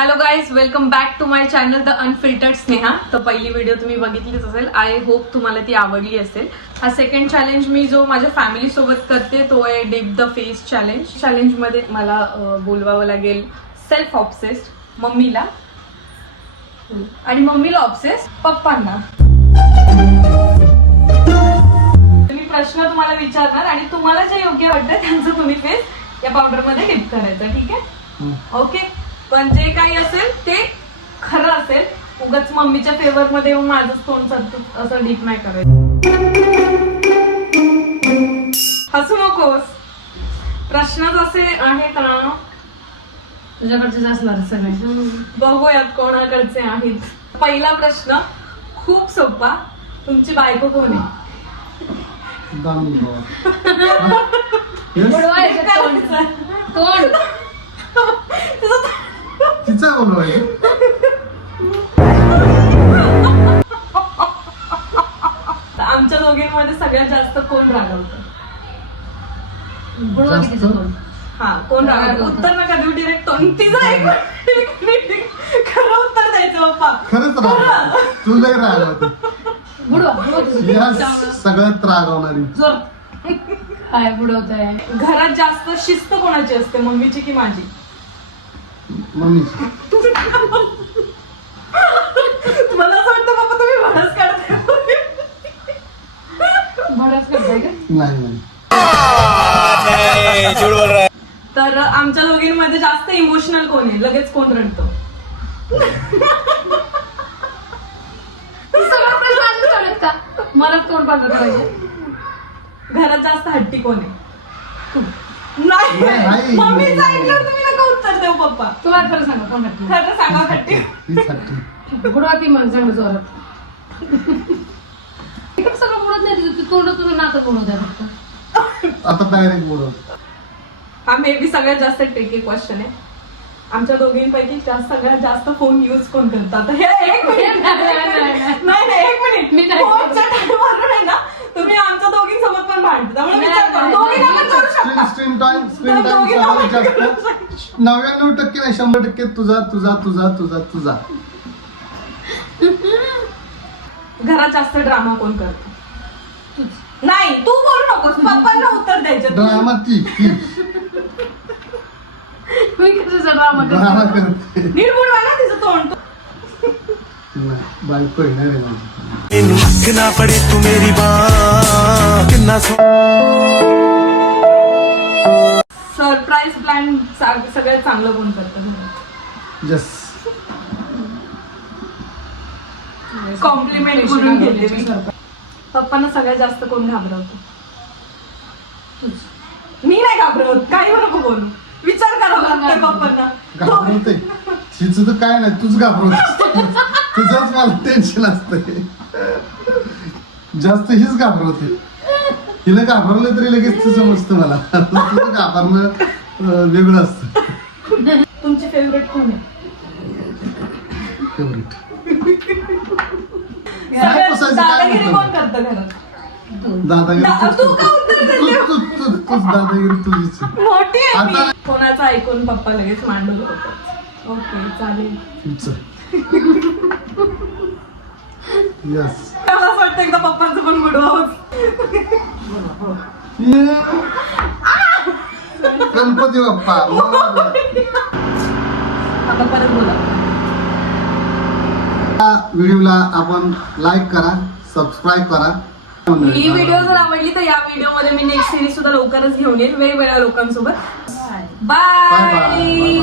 Hello guys, welcome back to my channel the unfiltered Sneha. तर पहिली video तुम्ही बघितलीच असेल. आय होप तुम्हाला ती आवडली असेल. हा सेकंड चॅलेंज मी जो माझ्या फॅमिली सोबत करते तो आहे dip the face challenge. Challenge मध्ये मला बोलवावं लागेल सेल्फ ऑब्सेस्ड मम्मीला आणि मम्मीला ऑब्सेस्ड पप्पांना. मी प्रश्न तुम्हाला विचारणार आणि तुम्हाला जे योग्य वाटतं त्यांचं तुम्ही फेस या पावडर मध्ये डिप करायचं. ठीक आहे? ओके. पण जे काही असेल ते खरं असेल. उगाच मम्मीच्या फेवर मध्ये येऊन माझं तोंड असं डीप नाही करायचं. हसू नकोस. प्रश्न जसे आहेत ना तुझ्याकडचे असणार सगळे. बघूयात कोणाकडचे आहेत. पहिला प्रश्न खूप सोपा. तुमची बायको कोण आहे? तोंड तिचा बोलवायचं. आमच्या दोघींमध्ये सगळ्यात जास्त कोण रागवतं? हा, कोण रागवतं? उत्तर नका देऊ, डिरेक्ट तोंड. तिचं एक खरं उत्तर द्यायचं पप्पा. खरंच राग तुला राग सगळ्यात रागवणारी काय बुडवत आहे. घरात जास्त शिस्त कोणाची असते, मम्मीची की माझी? मम्मीची. मला असं वाटतं बाबा तुम्ही भडस काढताय. भडस करताय का? नाही. तर आमच्या दोघींमध्ये जास्त इमोशनल कोण आहे? लगेच कोण रडतो? सगळं प्रश्न असेच चालत का? मलाच कोण पाठवत पाहिजे? घरात जास्त हट्टी कोण आहे? नाही. नाही. मम्मीचं ऐकल्यावर तुम्ही नका उत्तर देऊ पप्पा. तुला खरं सांगा कोण हट्टी? खरं सांगा. हट्टी तीच हट्टी. बुडवाती मग चांगलं जोरात. इकडे सगळं बुडत नाही तिथं. तोंड तुला नातं बुडवत आहे फक्त. आता डायरेक्ट बोलव. हा मे बी सगळ्यात जास्त ट्रिकी क्वेश्चन आहे. आमच्या दोघींपैकी सगळ्यात जास्त फोन युज कोण करतात? हे एक मिनिट. नाही, एक मिनिट. मी नाही. फोनच्या टाइमवर आहे ना तुम्ही आमच्या दोघींसोबत पण भांडता. त्यामुळे विचार करा. दोघींना पण करू शकता. स्क्रीन टाइम सगळ्यात जास्त 99% नाही 100% तुझा. घरात जास्त ड्रामा कोण करतो? नाही, तू बोलू नकोस. पप्पांना उत्तर द्यायचं. ड्रामा ती मी कसं ड्रामा ड्रामा करते? करते. नीट बोलवा ना तिचं तोंड. नाही बायको येणार आहे माझी. हक ना पड़े तू मेरी बाँ कितना सरप्राईज प्लॅन सगळ्यात चांगलं कोण करतं? जस कॉम्प्लिमेंट म्हणून घेते मी. पप्पांना सगळ्यात जास्त कोण घाबरवतं? मी नाही घाबरवत. काही नको बोलू. विचार करावा लागतोय पप्पांना. घाबरवते तिचं तर काय नाही. तूच घाबरवते. तुझंच मला टेन्शन असतंय. जास्त हीच घाबरवते. हिला घाबरवलं तरी लगेच तुझं समजतं मला. तुझं घाबरणं वेगळं असतं. तुमची फेवरेट कोण आहे? फेवरेट दादागिरी कोण करतं घरात? दादागिरी तू का उत्तर देते? तूच दादागिरी तुझीच. मोठी आहे मी. आता- कोणाचं ऐकून पप्पा लगेच मांडलं होतं. ओके, चालेल. यस. मला असं वाटतं एकदा पप्पांचं पण बुडवावं. गणपती बाप्पा. आता परत बोला. व्हिडिओला आपण लाईक करा, सबस्क्राईब करा. ही व्हिडिओ जर आवडली तर या व्हिडिओ मध्ये मी नेक्स्ट सिरीज सुद्धा लवकरच घेऊन येईल वेगवेगळ्या लोकांसोबत. बाय.